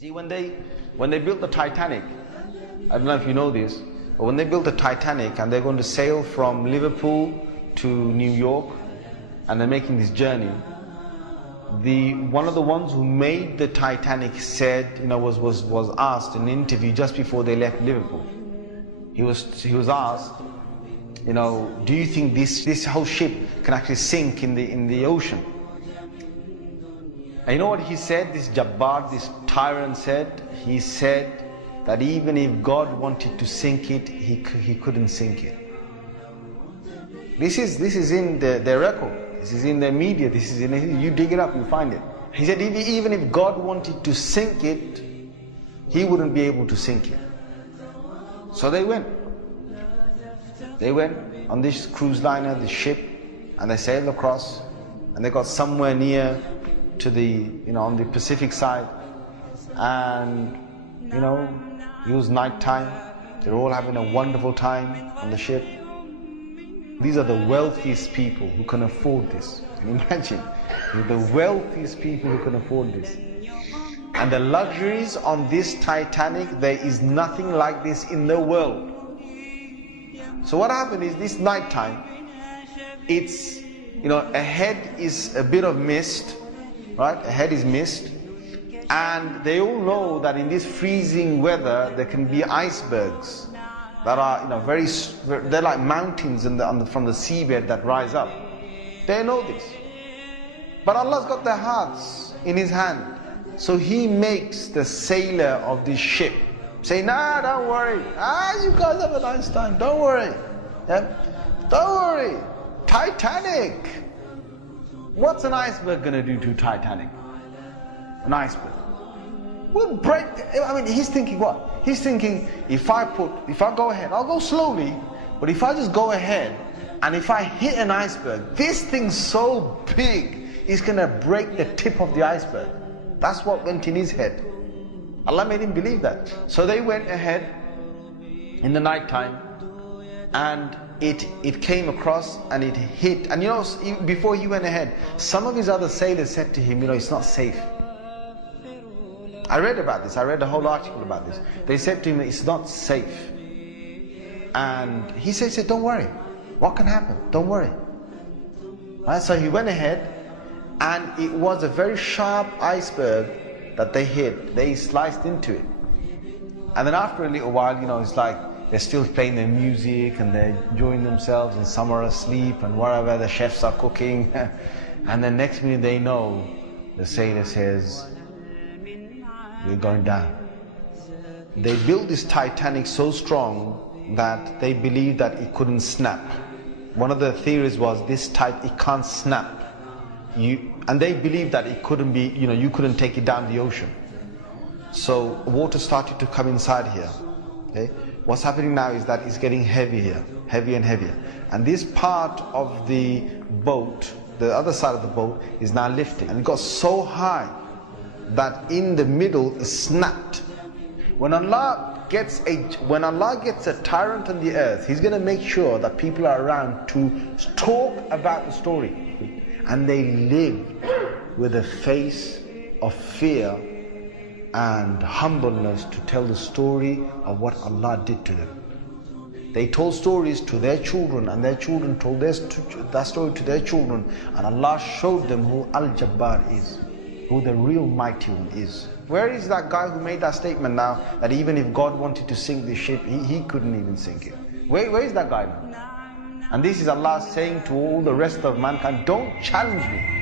See, when they built the Titanic, I don't know if you know this, but when they built the Titanic and they're going to sail from Liverpool to New York and they're making this journey, one of the ones who made the Titanic said, was asked in an interview just before they left Liverpool. He was asked, do you think this whole ship can actually sink in the ocean? And you know what he said? This Jabbar, this tyrant said. He said that even if God wanted to sink it, he couldn't sink it. This is in their record. This is in their media. This is you dig it up, you find it. He said even if God wanted to sink it, he wouldn't be able to sink it. So they went. They went on this cruise liner, this ship, and they sailed across, and they got somewhere near to the, on the Pacific side, and it was night time. They were all having a wonderful time on the ship. These are the wealthiest people who can afford this. Can you imagine? The wealthiest people who can afford this. And the luxuries on this Titanic, there is nothing like this in the world. So what happened is this night time, it's, ahead is a bit of mist, right? Ahead is mist. And they all know that in this freezing weather, there can be icebergs that are, they're like mountains from the seabed that rise up. They know this. But Allah's got their hearts in His hand. So He makes the sailor of this ship say, nah, don't worry. You guys have a nice time. Don't worry. Yeah? Don't worry. Titanic. What's an iceberg going to do to Titanic? An iceberg will break. He's thinking what? He's thinking, if I go ahead, I'll go slowly, but if I just go ahead and if I hit an iceberg, this thing's so big, it's going to break the tip of the iceberg. That's what went in his head. Allah made him believe that. So they went ahead in the night time, and it came across and it hit. And before he went ahead, some of his other sailors said to him, it's not safe. I read about this. I read a whole article about this. They said to him, it's not safe. And he said, don't worry. What can happen? Don't worry. Right? So he went ahead, and it was a very sharp iceberg that they hit. They sliced into it. And then after a little while, it's like they're still playing their music and they're enjoying themselves, and some are asleep and wherever the chefs are cooking. And then next minute they know, the sailor says, we're going down. They built this Titanic so strong that they believed that it couldn't snap. One of the theories was it can't snap. And they believed that it couldn't be, you couldn't take it down the ocean. So water started to come inside here. Okay? What's happening now is that it's getting heavier, heavier and heavier. And this part of the boat, the other side of the boat, is now lifting. And it got so high that in the middle it snapped. When Allah gets a tyrant on the earth, He's going to make sure that people are around to talk about the story. And they lived with a face of fear and humbleness to tell the story of what Allah did to them. They told stories to their children, and their children told that story to their children, and Allah showed them who Al-Jabbar is, who the real mighty one is. Where is that guy who made that statement now, that even if God wanted to sink this ship, he couldn't even sink it? Where is that guy now? And this is Allah saying to all the rest of mankind, don't challenge me.